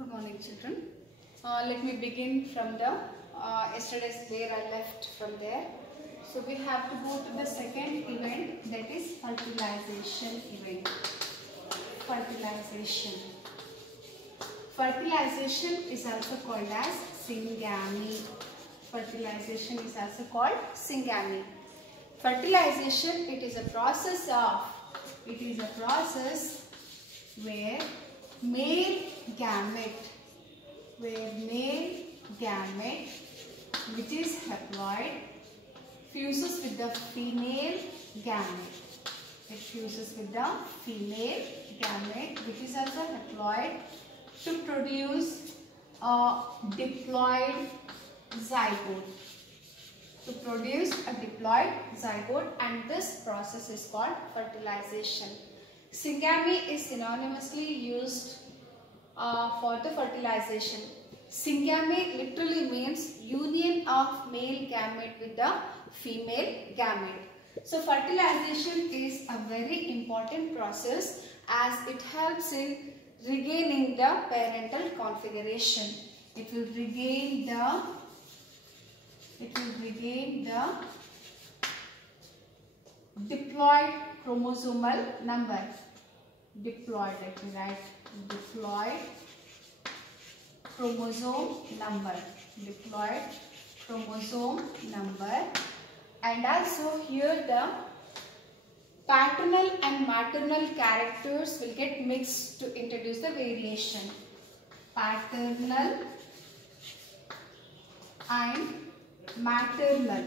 Good morning, children. Let me begin from the yesterday's where I left from there. So we have to go to the second event, that is fertilization event. Fertilization. Fertilization is also called as syngamy. Fertilization is also called syngamy. Fertilization, it is a process where male gamete which is haploid fuses with the female gamete. It fuses with the female gamete which is also haploid to produce a diploid zygote. And this process is called fertilization. Syngamy is synonymously used for the fertilization. Syngamy literally means union of male gamete with the female gamete. So fertilization is a very important process as it helps in regaining the parental configuration. It will regain the diploid chromosomal number. Diploid, let me write diploid chromosome number. And also here the paternal and maternal characters will get mixed to introduce the variation. Paternal and maternal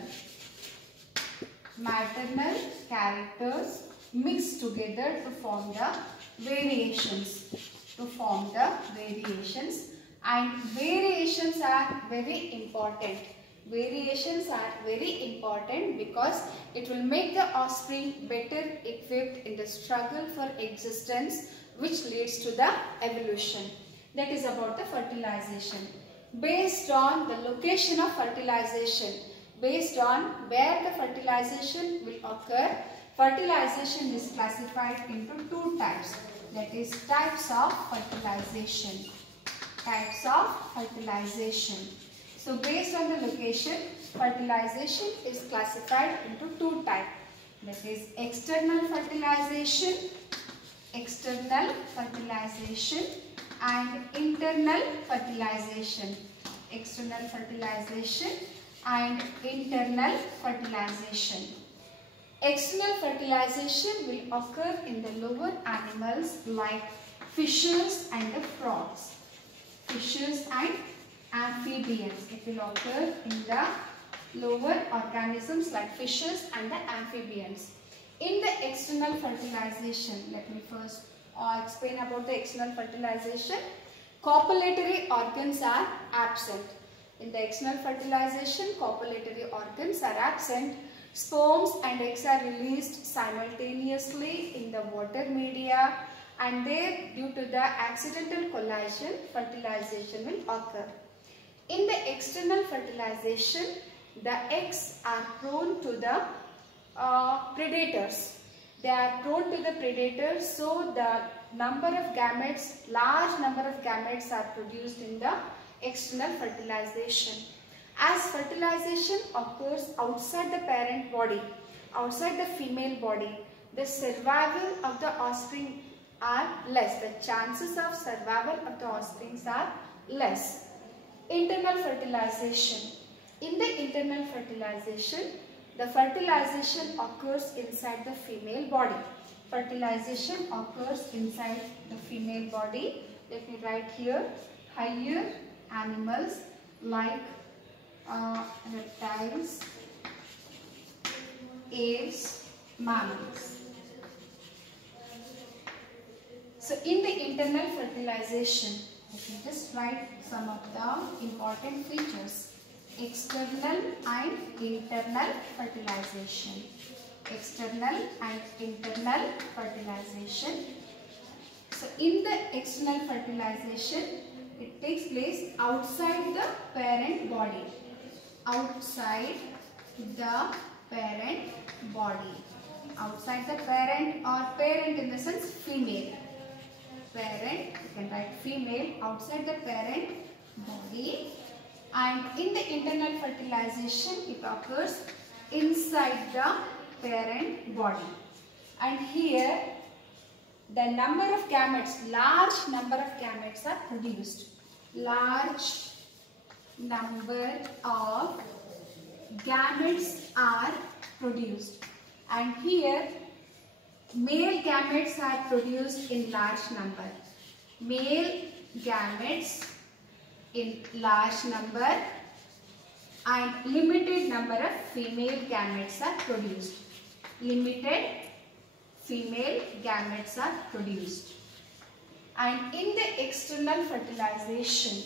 characters mix together to form the variations. And variations are very important. Because it will make the offspring better equipped in the struggle for existence, which leads to the evolution. That is about the fertilization. Based on the location of fertilization, based on where the fertilization will occur, fertilization is classified into two types. That is types of fertilization. So based on the location, fertilization is classified into two types. That is external fertilization and internal fertilization. External fertilization and internal fertilization. External fertilization will occur in the lower animals like fishes and the frogs. Fishes and amphibians. It will occur in the lower organisms like fishes and the amphibians. In the external fertilization, let me first explain about the external fertilization. Copulatory organs are absent. In the external fertilization, copulatory organs are absent. Sperms and eggs are released simultaneously in the water media, and there, due to the accidental collision, fertilization will occur. In the external fertilization, the eggs are prone to the predators. They are prone to the predators, so the large number of gametes are produced in the external fertilization. As fertilization occurs outside the parent body, outside the female body, the survival of the offspring are less. The chances of survival of the offspring are less. Internal fertilization. In the internal fertilization, the fertilization occurs inside the female body. Fertilization occurs inside the female body. Let me write here higher animals like reptiles, apes, mammals. So in the internal fertilization, let me just write some of the important features. External and internal fertilization. External and internal fertilization. So in the external fertilization, it takes place outside the parent body. Outside the parent body. Outside the parent, or parent in the sense female. Parent you can write female outside the parent body, and in the internal fertilization it occurs inside the parent body. And here the number of gametes, large number of gametes are produced. Large number of gametes are produced, and here male gametes are produced in large number. Male gametes in large number and limited number of female gametes are produced. Limited female gametes are produced. And in the external fertilization,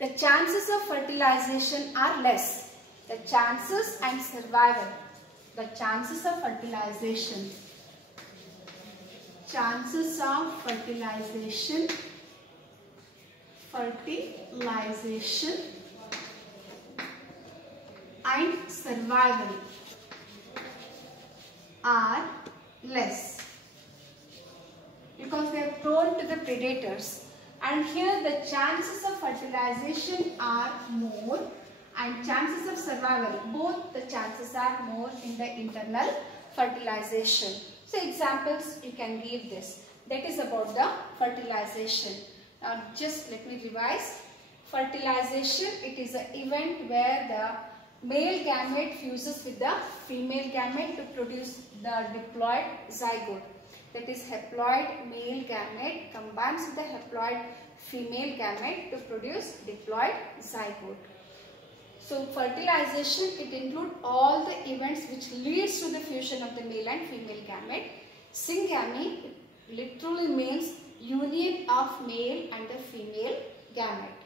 the chances of fertilization are less. The chances and survival, the chances of fertilization and survival are less because they are prone to the predators. And here the chances of fertilization are more and chances of survival, both the chances are more in the internal fertilization. So examples you can give this. That is about the fertilization. Now just let me revise. Fertilization, it is an event where the male gamete fuses with the female gamete to produce the diploid zygote. That is, haploid male gamete combines with the haploid female gamete to produce diploid zygote. So fertilization, it includes all the events which leads to the fusion of the male and female gamete. Syngamy literally means union of male and the female gamete.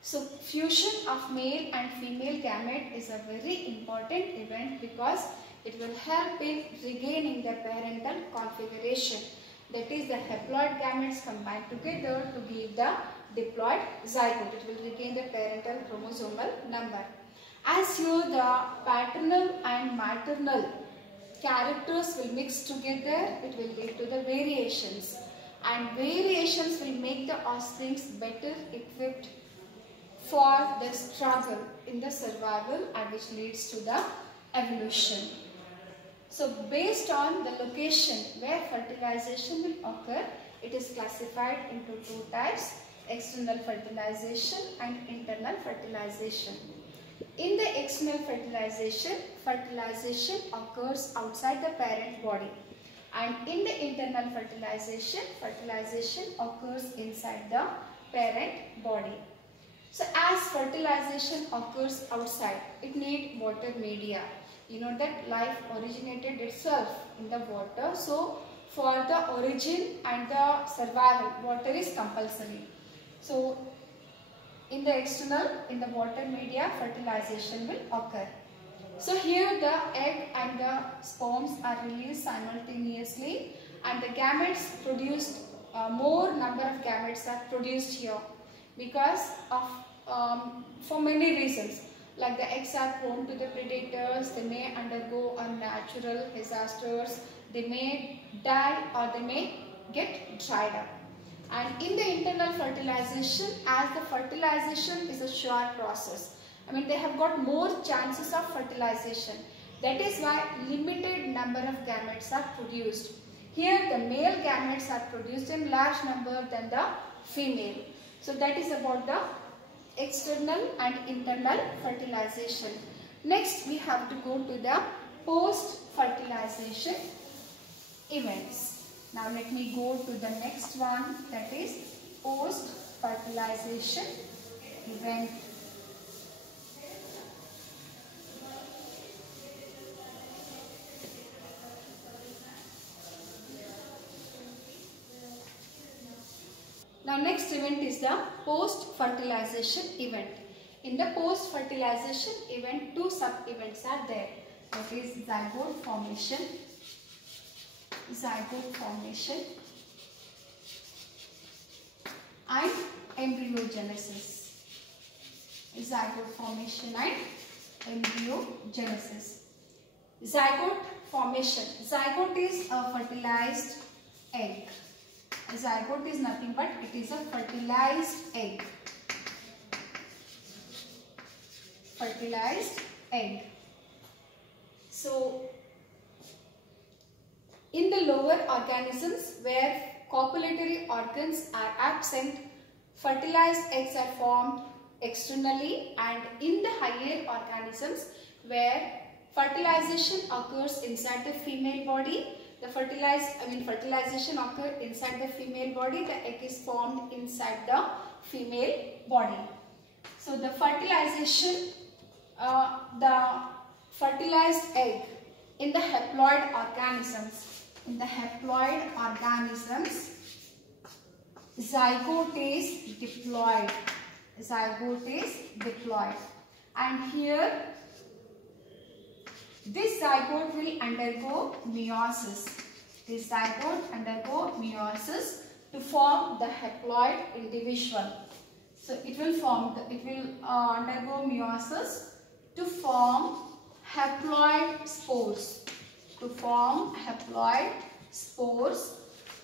So fusion of male and female gamete is a very important event because it will help in regaining the parental configuration. That is, the haploid gametes combine together to give the diploid zygote. It will regain the parental chromosomal number. As here the paternal and maternal characters will mix together, it will lead to the variations. And variations will make the offsprings better equipped for the struggle in the survival, and which leads to the evolution. So based on the location where fertilization will occur, it is classified into two types: external fertilization and internal fertilization. In the external fertilization, fertilization occurs outside the parent body, and in the internal fertilization, fertilization occurs inside the parent body. So as fertilization occurs outside, it needs water media. You know that life originated itself in the water. So for the origin and the survival, water is compulsory. So in the external, in the water media, fertilization will occur. So here the egg and the sperms are released simultaneously, and the gametes produced, more number of gametes are produced here because of for many reasons. Like the eggs are prone to the predators, they may undergo unnatural disasters, they may die or they may get dried up. And in the internal fertilization, as the fertilization is a short process, I mean they have got more chances of fertilization. That is why limited number of gametes are produced. Here the male gametes are produced in large number than the female. So that is about the external and internal fertilization. Next we have to go to the post-fertilization events. Now let me go to the next one, that is post-fertilization event. Now next event is the post-fertilization event. In the post-fertilization event, two sub-events are there. That is zygote formation and embryogenesis. Zygote formation and embryogenesis. Zygote formation. Zygote is a fertilized egg. A zygote is nothing but it is a fertilized egg. Fertilized egg. So, in the lower organisms where copulatory organs are absent, fertilized eggs are formed externally, and in the higher organisms where fertilization occurs inside the female body, fertilization occurs inside the female body, the egg is formed inside the female body. So the fertilization, the fertilized egg in the haploid organisms, zygote is diploid. And here this zygote will undergo meiosis. To form the haploid individual. So it will undergo meiosis to form haploid spores.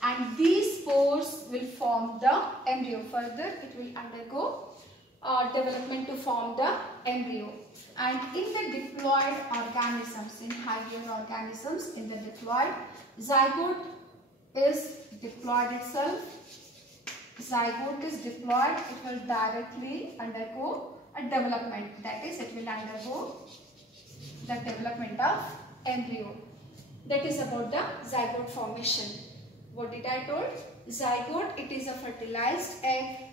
And these spores will form the embryo. Further, it will undergo development to form the embryo. And in the diploid organisms, in higher organisms, in the diploid, zygote is diploid itself. It will directly undergo a development. That is, it will undergo the development of embryo. That is about the zygote formation. What did I told? Zygote, it is a fertilized egg.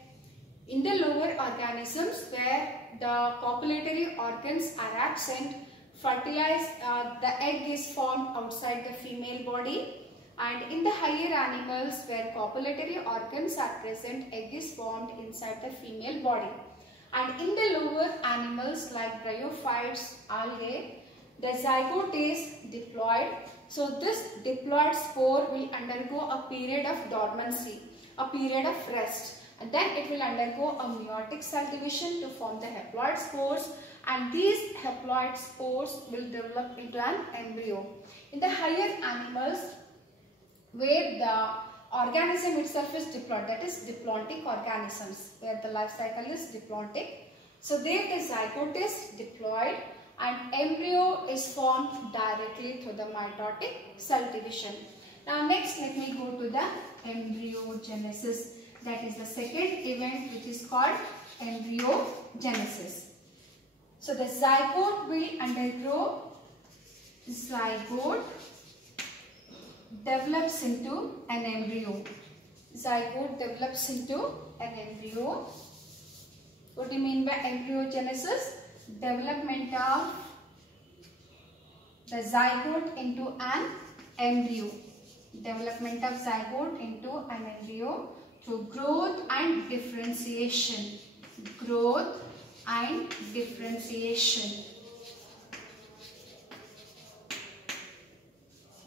In the lower organisms where the copulatory organs are absent, the egg is formed outside the female body. And in the higher animals where copulatory organs are present, egg is formed inside the female body. And in the lower animals like bryophytes, algae, the zygote is diploid. So this diploid spore will undergo a period of dormancy, a period of rest. And then it will undergo a meiotic cell division to form the haploid spores, and these haploid spores will develop into an embryo. In the higher animals where the organism itself is diploid, that is diplontic organisms, where the life cycle is diplontic. So there the zygote is diploid and embryo is formed directly through the mitotic cell division. Now next let me go to the embryogenesis. That is the second event which is called embryogenesis. So the zygote will undergo, develops into an embryo. What do you mean by embryogenesis? Development of the zygote into an embryo. Through growth and differentiation.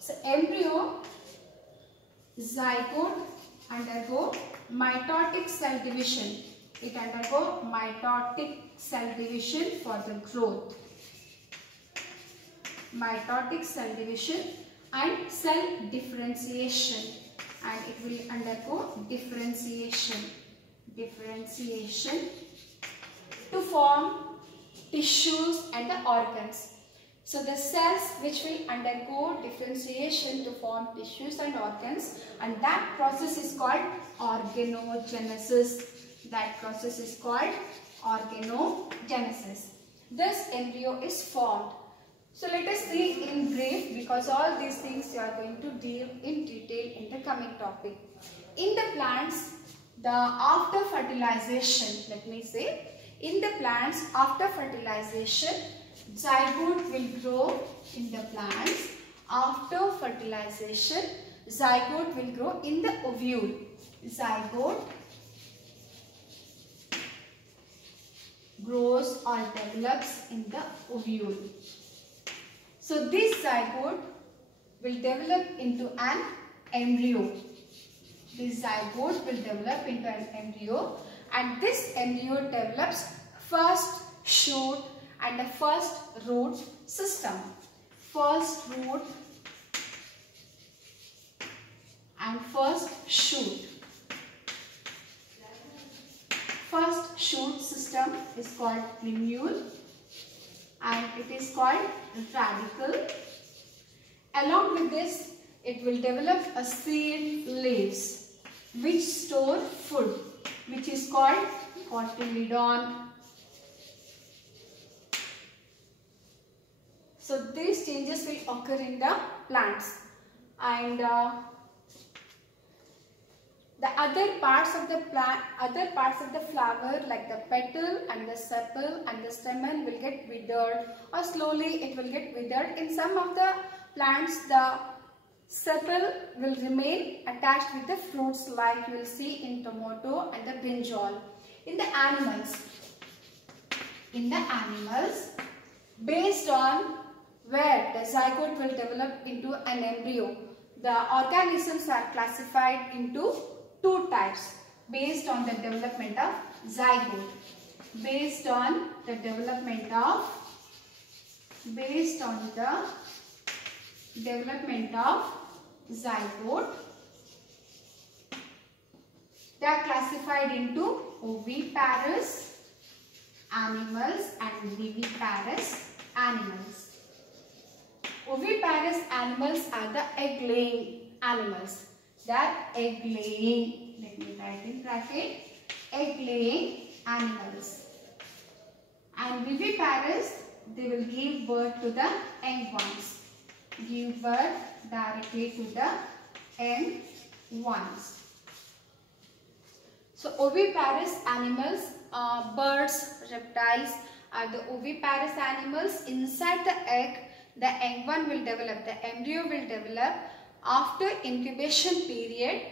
So embryo, zygote undergo mitotic cell division. It undergo mitotic cell division for the growth. Mitotic cell division and cell differentiation. And it will undergo differentiation to form tissues and the organs. So the cells which will undergo differentiation to form tissues and organs, and that process is called organogenesis. This embryo is formed. So let us see in brief, because all these things we are going to deal in detail in the coming topic. In the plants, after fertilization, zygote will grow in the plants. After fertilization, zygote will grow in the ovule. Zygote grows or develops in the ovule. So this zygote will develop into an embryo. And this embryo develops first shoot and the first root system. and first shoot. First shoot system is called plumule and it is called radicle. Along with this, it will develop a seed leaves which store food, which is called cotyledon. So these changes will occur in the plants, and the other parts of the plant, other parts of the flower like the petal and the sepal and the stamen will get withered, or slowly it will get withered. In some of the plants, the sepal will remain attached with the fruits, like you will see in tomato and the brinjal. In the animals, based on where the zygote will develop into an embryo, the organisms are classified into two types based on the development of zygote. Based on the development of zygote, they are classified into oviparous animals and viviparous animals. Oviparous animals are the egg-laying animals. They are egg-laying. Let me write in bracket. Egg-laying animals. And viviparous, they will give birth to the young ones. Give birth directly to the young ones. So oviparous animals, birds, reptiles are the oviparous animals. Inside the egg, the young one will develop, the embryo will develop. After incubation period,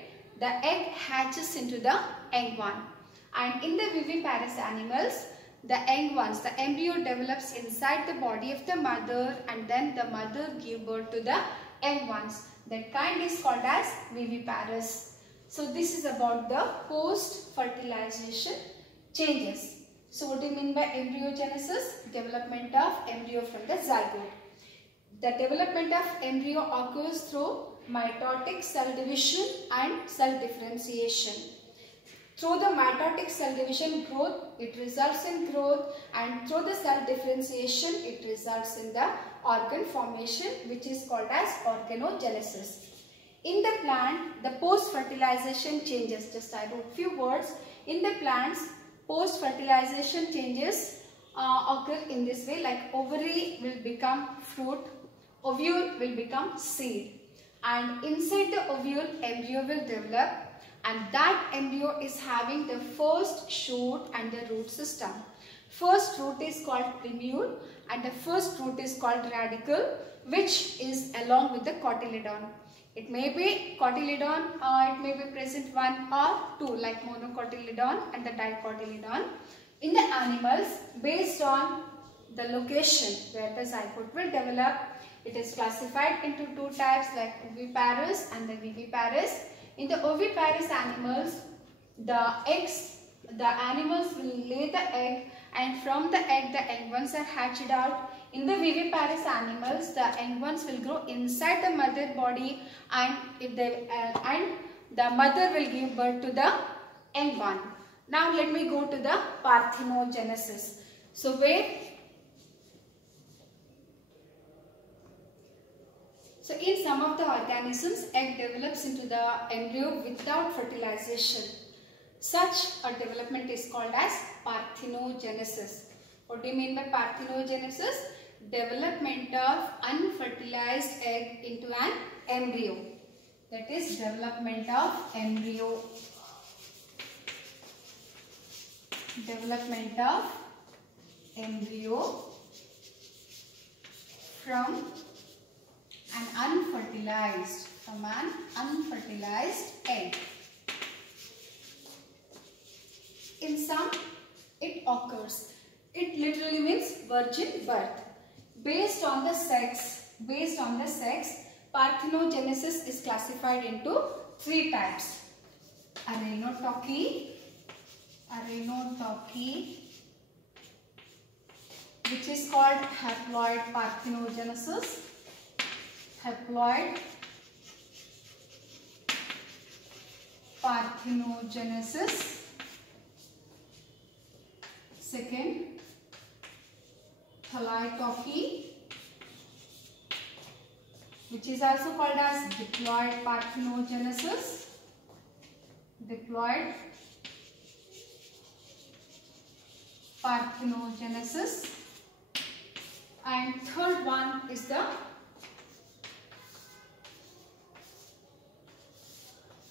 the egg hatches into the young one. And in the viviparous animals, the young ones, the embryo develops inside the body of the mother, and then the mother gives birth to the young ones. That kind is called as viviparous. So this is about the post-fertilization changes. So what do you mean by embryogenesis? Development of embryo from the zygote. The development of embryo occurs through mitotic cell division and cell differentiation. Through the mitotic cell division growth, it results in growth, and through the cell differentiation, it results in the organ formation, which is called as organogenesis. In the plant, the post-fertilization changes, just I wrote few words. In the plants, post-fertilization changes occur in this way, like ovary will become fruit, ovule will become seed, and inside the ovule, embryo will develop, and that embryo is having the first shoot and the root system. First root is called plumule and the first root is called radicle, which is along with the cotyledon. It may be cotyledon, or it may be present one or two, like monocotyledon and the dicotyledon. In the animals, based on the location where the zygote will develop, it is classified into two types, like oviparous and the viviparous. In the oviparous animals, the animals will lay the egg, and from the egg the young ones are hatched out. In the viviparous animals, the young ones will grow inside the mother body, and the mother will give birth to the young one. Now let me go to the parthenogenesis. So in some of the organisms, egg develops into the embryo without fertilization. Such a development is called as parthenogenesis. What do you mean by parthenogenesis? Development of unfertilized egg into an embryo. That is development of embryo. Development of embryo from an unfertilized egg. In some, it occurs. It literally means virgin birth. Based on the sex, parthenogenesis is classified into three types: arenotoky, which is called haploid parthenogenesis, haploid parthenogenesis. Second, thalaitoky, which is also called as diploid parthenogenesis. Diploid parthenogenesis. And third one is the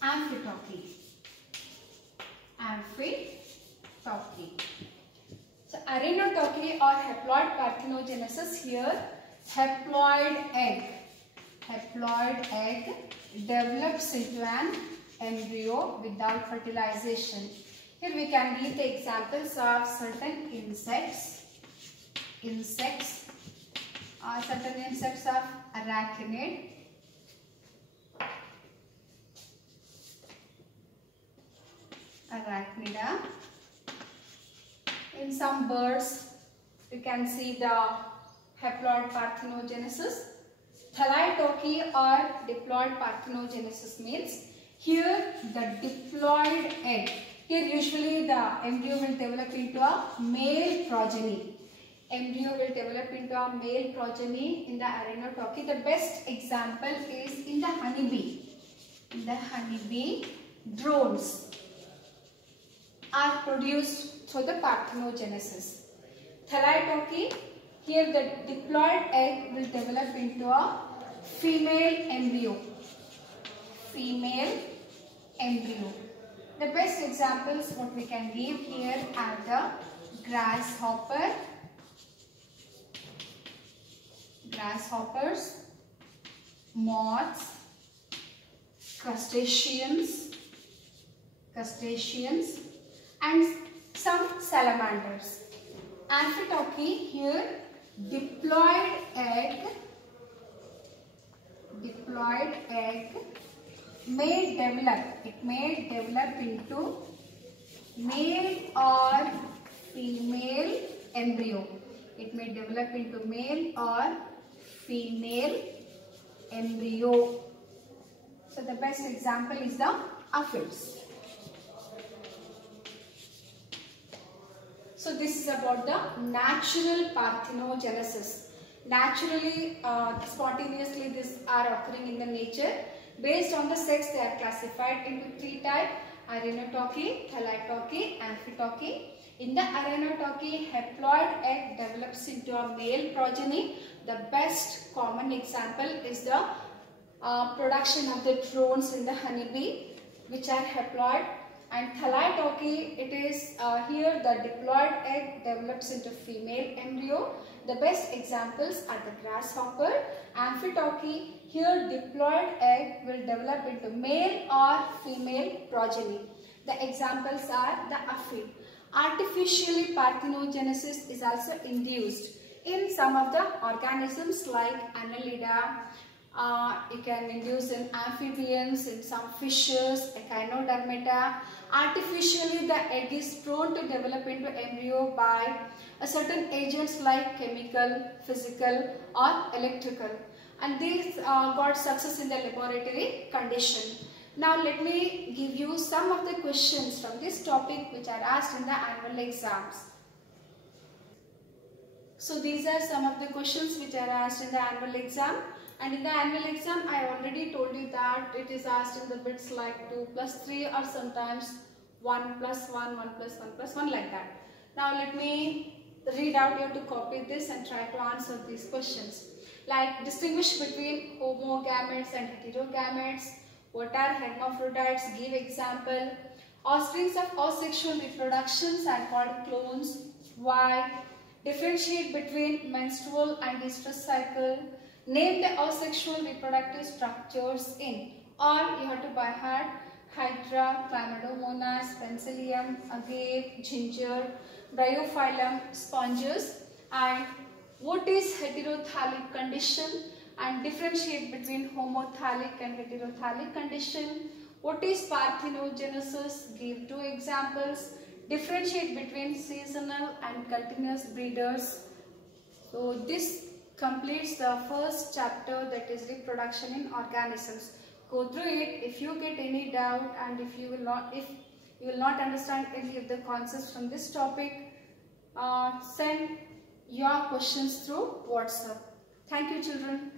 amphitoky. Amphitoky. So arenotoky or haploid parthenogenesis here, haploid egg develops into an embryo without fertilization. Here we can give the examples of certain insects. Certain insects of arachnid, arachnida. In some birds, you can see the haploid parthenogenesis. Thalaitoky or diploid parthenogenesis means here the diploid egg. Here usually the embryo will develop into a male progeny. Embryo will develop into a male progeny in the arenotoky. The best example is in the honeybee. In the honeybee, drones are produced through the parthenogenesis. Thalaitoky, here the diploid egg will develop into a female embryo. Female embryo. The best examples what we can give here are the grasshoppers, moths, crustaceans, and some salamanders. Amphitoky, here diploid egg may develop into male or female embryo. It may develop into male or female embryo. So the best example is the aphids. So this is about the natural parthenogenesis. Naturally, spontaneously these are occurring in the nature. Based on the sex, they are classified into three types: arenotoky, thalaitoky, amphitoky. In the arenotoky, haploid egg develops into a male progeny. The best common example is the production of the drones in the honeybee, which are haploid. And thalaitoky, it is here the diploid egg develops into female embryo. The best examples are the grasshopper. Amphitoky, here diploid egg will develop into male or female progeny. The examples are the aphid. Artificially, parthenogenesis is also induced in some of the organisms like Annelida. You can induce in amphibians, in some fishes, Echinodermata. Artificially, the egg is prone to develop into embryo by certain agents like chemical, physical or electrical. And these got success in the laboratory condition. Now let me give you some of the questions from this topic which are asked in the annual exams. So these are some of the questions which are asked in the annual exam. And in the annual exam, I already told you that it is asked in the bits like 2 plus 3 or sometimes 1 plus 1, 1 plus 1 plus 1 like that. Now let me read out, you have to copy this and try to answer these questions. Like distinguish between homogametes and heterogametes. What are hermaphrodites? Give example. Offsprings of asexual reproductions are called clones. Why? Differentiate between menstrual and estrous cycle. Name the asexual reproductive structures in. Or you have to by heart: Hydra, Chlamydomonas, Penicillium, agave, ginger, Bryophyllum, sponges. And what is heterothallic condition? And differentiate between homothallic and heterothallic condition. What is parthenogenesis? Give 2 examples. Differentiate between seasonal and continuous breeders. So this completes the first chapter, that is reproduction in organisms. go through it. If you get any doubt and if you will not understand any of the concepts from this topic, send your questions through WhatsApp. Thank you, children.